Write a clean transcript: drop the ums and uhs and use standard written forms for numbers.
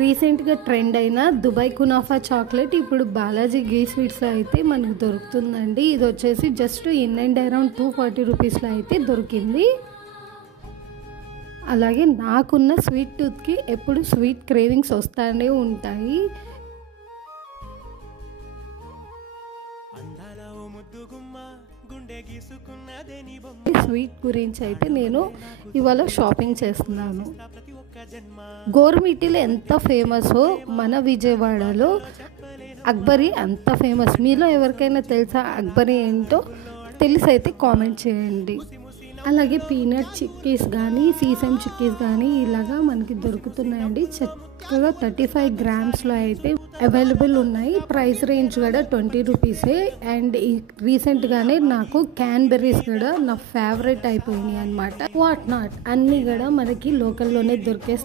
రీసెంట్గా ట్రెండ్ అయిన Dubai kunafa chocolate ఇప్పుడు బాలాజీ ఘీ స్వీట్స్లో అయితే మనకు దొరుకుతుందండి. ఇది వచ్చేసి జస్ట్ ఇన్ అండ్ అరౌండ్ 240 రూపీస్లో అయితే దొరికింది. అలాగే నాకున్న స్వీట్ టూత్కి ఎప్పుడు స్వీట్ క్రేవింగ్స్ వస్తూనే ఉంటాయి. స్వీట్ గురించి అయితే నేను ఇవాళ షాపింగ్ చేస్తున్నాను. గోరుమిటీలు ఎంత ఫేమసో మన విజయవాడలో అక్బరీ అంత ఫేమస్. మీలో ఎవరికైనా తెలుసా అక్బరీ ఏంటో? తెలిసైతే కామెంట్ చేయండి. అలాగే పీనట్ చిక్కీస్ కానీ సీసమ్ చిక్కీస్ కానీ ఇలాగా మనకి దొరుకుతున్నాయండి. చక్కగా 35 గ్రామ్స్లో అయితే అవైలబుల్ ఉన్నాయి. ప్రైస్ రేంజ్ కూడా 20 రూపీసే. అండ్ రీసెంట్గానే నాకు క్యాన్బెర్రీస్ కూడా నా ఫేవరెట్ అయిపోయినాయి అనమాట. వాట్ నాట్ అన్నీ కూడా మనకి లోకల్లోనే దొరికే